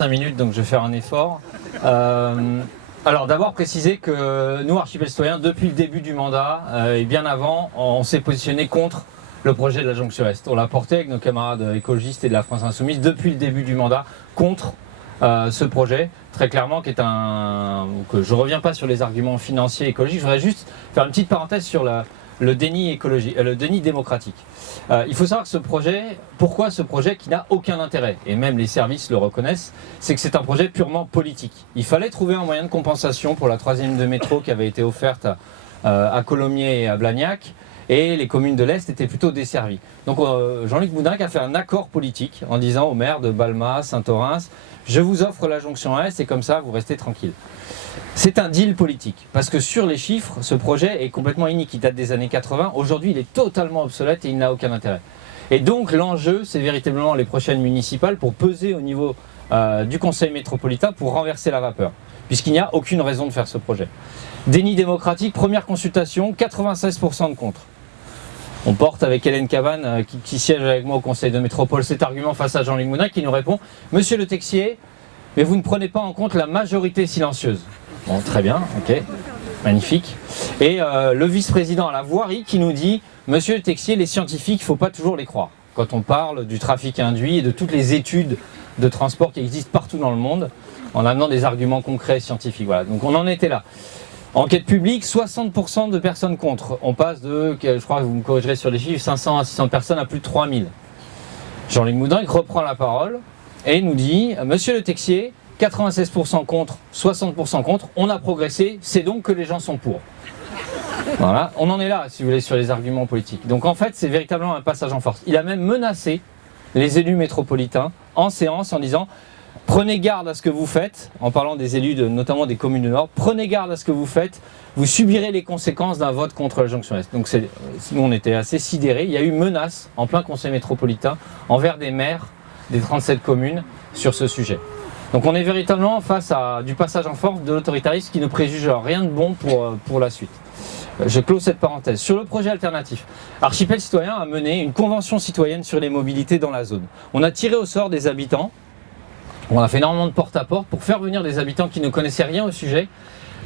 5 minutes, donc je vais faire un effort. Alors d'abord préciser que nous, Archipel Citoyen, depuis le début du mandat et bien avant, on s'est positionné contre le projet de la jonction Est. On l'a porté avec nos camarades écologistes et de la France Insoumise depuis le début du mandat contre ce projet, très clairement, qui est que je ne reviens pas sur les arguments financiers et écologiques, je voudrais juste faire une petite parenthèse sur le déni le déni démocratique. Il faut savoir que pourquoi ce projet qui n'a aucun intérêt, et même les services le reconnaissent, c'est que c'est un projet purement politique. Il fallait trouver un moyen de compensation pour la 3e ligne de métro qui avait été offerte à Colomiers et à Blagnac, et les communes de l'Est étaient plutôt desservies. Donc Jean-Luc Moudenc a fait un accord politique en disant aux maires de Balma, Saint-Orens, je vous offre la jonction Est et comme ça vous restez tranquille. C'est un deal politique, parce que sur les chiffres, ce projet est complètement inique, il date des années 80, aujourd'hui il est totalement obsolète et il n'a aucun intérêt. Et donc l'enjeu, c'est véritablement les prochaines municipales pour peser au niveau du conseil métropolitain pour renverser la vapeur, puisqu'il n'y a aucune raison de faire ce projet. Déni démocratique, première consultation, 96% de contre. On porte avec Hélène Cabane, qui siège avec moi au conseil de métropole, cet argument face à Jean-Luc Moudenc qui nous répond « Monsieur Le Texier, mais vous ne prenez pas en compte la majorité silencieuse ». Bon, très bien, ok, magnifique. Et le vice-président à la voirie qui nous dit « Monsieur Le Texier, les scientifiques, il ne faut pas toujours les croire ». Quand on parle du trafic induit et de toutes les études de transport qui existent partout dans le monde, en amenant des arguments concrets scientifiques. Voilà, donc on en était là. Enquête publique, 60% de personnes contre. On passe de, je crois que vous me corrigerez sur les chiffres, 500 à 600 personnes à plus de 3000. Jean-Luc Moudenc reprend la parole et nous dit « Monsieur Le Texier, 96% contre, 60% contre, on a progressé, c'est donc que les gens sont pour. » Voilà, on en est là, si vous voulez, sur les arguments politiques. Donc en fait, c'est véritablement un passage en force. Il a même menacé les élus métropolitains en séance en disant « Prenez garde à ce que vous faites », en parlant des élus, notamment des communes du Nord, « Prenez garde à ce que vous faites, vous subirez les conséquences d'un vote contre la jonction Est. » Donc nous, on était assez sidérés. Il y a eu menace en plein conseil métropolitain envers des maires des 37 communes sur ce sujet. Donc on est véritablement face à du passage en force de l'autoritarisme qui ne préjuge rien de bon pour la suite. Je clôt cette parenthèse. Sur le projet alternatif, Archipel Citoyen a mené une convention citoyenne sur les mobilités dans la zone. On a tiré au sort des habitants, on a fait énormément de porte-à-porte pour faire venir des habitants qui ne connaissaient rien au sujet,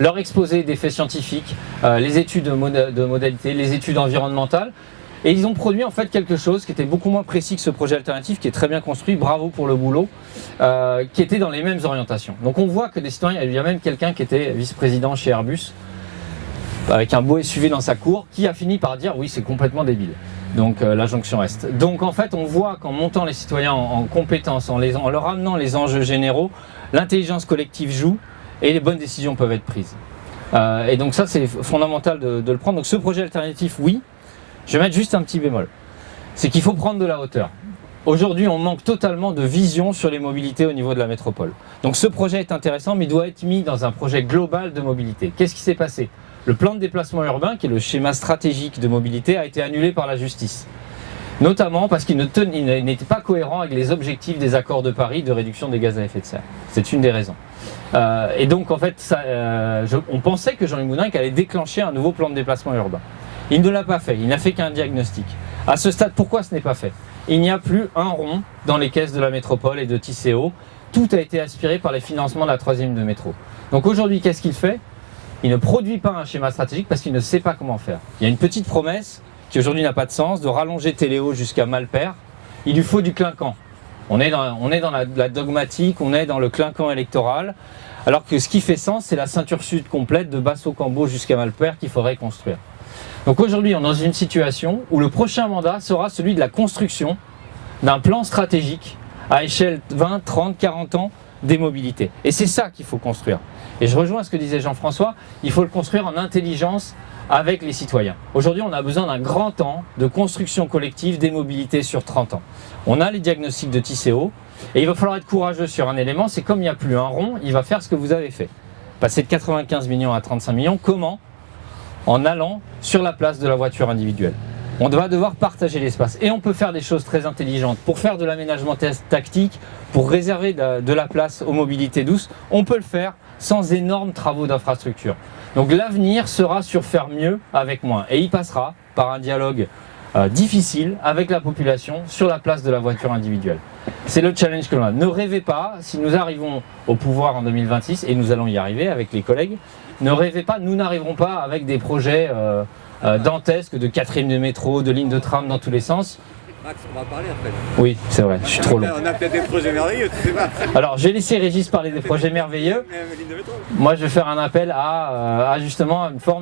leur exposer des faits scientifiques, les études de modalité, les études environnementales. Et ils ont produit en fait quelque chose qui était beaucoup moins précis que ce projet alternatif, qui est très bien construit, bravo pour le boulot, qui était dans les mêmes orientations. Donc on voit que des citoyens, il y a même quelqu'un qui était vice-président chez Airbus, avec un beau SUV dans sa cour, qui a fini par dire oui c'est complètement débile. Donc la jonction Est. Donc en fait on voit qu'en montant les citoyens en compétences, en leur amenant les enjeux généraux, l'intelligence collective joue et les bonnes décisions peuvent être prises. Et donc ça c'est fondamental de le prendre. Donc ce projet alternatif, oui. Je vais mettre juste un petit bémol, c'est qu'il faut prendre de la hauteur. Aujourd'hui, on manque totalement de vision sur les mobilités au niveau de la métropole. Donc ce projet est intéressant, mais il doit être mis dans un projet global de mobilité. Qu'est-ce qui s'est passé ? Le plan de déplacement urbain, qui est le schéma stratégique de mobilité, a été annulé par la justice. Notamment parce qu'il n'était pas cohérent avec les objectifs des accords de Paris de réduction des gaz à effet de serre. C'est une des raisons. Et donc en fait, on pensait que Jean-Luc Moudenc allait déclencher un nouveau plan de déplacement urbain. Il ne l'a pas fait, il n'a fait qu'un diagnostic. À ce stade, pourquoi ce n'est pas fait ? Il n'y a plus un rond dans les caisses de la métropole et de Tisséo. Tout a été aspiré par les financements de la 3e ligne de métro. Donc aujourd'hui, qu'est-ce qu'il fait ? Il ne produit pas un schéma stratégique parce qu'il ne sait pas comment faire. Il y a une petite promesse qui aujourd'hui n'a pas de sens, de rallonger Téléo jusqu'à Malpère. Il lui faut du clinquant. On est dans la dogmatique, on est dans le clinquant électoral, alors que ce qui fait sens, c'est la ceinture sud complète de Basso-Cambo jusqu'à Malpère qu'il faudrait construire. Donc aujourd'hui, on est dans une situation où le prochain mandat sera celui de la construction d'un plan stratégique à échelle 20, 30, 40 ans des mobilités. Et c'est ça qu'il faut construire. Et je rejoins ce que disait Jean-François, il faut le construire en intelligence avec les citoyens. Aujourd'hui, on a besoin d'un grand temps de construction collective des mobilités sur 30 ans. On a les diagnostics de Tisséo et il va falloir être courageux sur un élément, c'est comme il n'y a plus un rond, il va faire ce que vous avez fait. Passer de 95 millions à 35 millions, comment ? En allant sur la place de la voiture individuelle. On va devoir partager l'espace. Et on peut faire des choses très intelligentes. Pour faire de l'aménagement tactique, pour réserver de la place aux mobilités douces, on peut le faire sans énormes travaux d'infrastructure. Donc l'avenir sera sur faire mieux avec moins. Et il passera par un dialogue difficile avec la population sur la place de la voiture individuelle. C'est le challenge que l'on a. Ne rêvez pas, si nous arrivons au pouvoir en 2026, et nous allons y arriver avec les collègues, ne rêvez pas, nous n'arriverons pas avec des projets dantesques de 4e de métro, de lignes de tram dans tous les sens. Max, on va parler après. Oui, c'est vrai, je suis trop long. On a peut-être des projets merveilleux, tu sais pas. Alors, j'ai laissé Régis parler des projets merveilleux. Moi, je vais faire un appel à justement une forme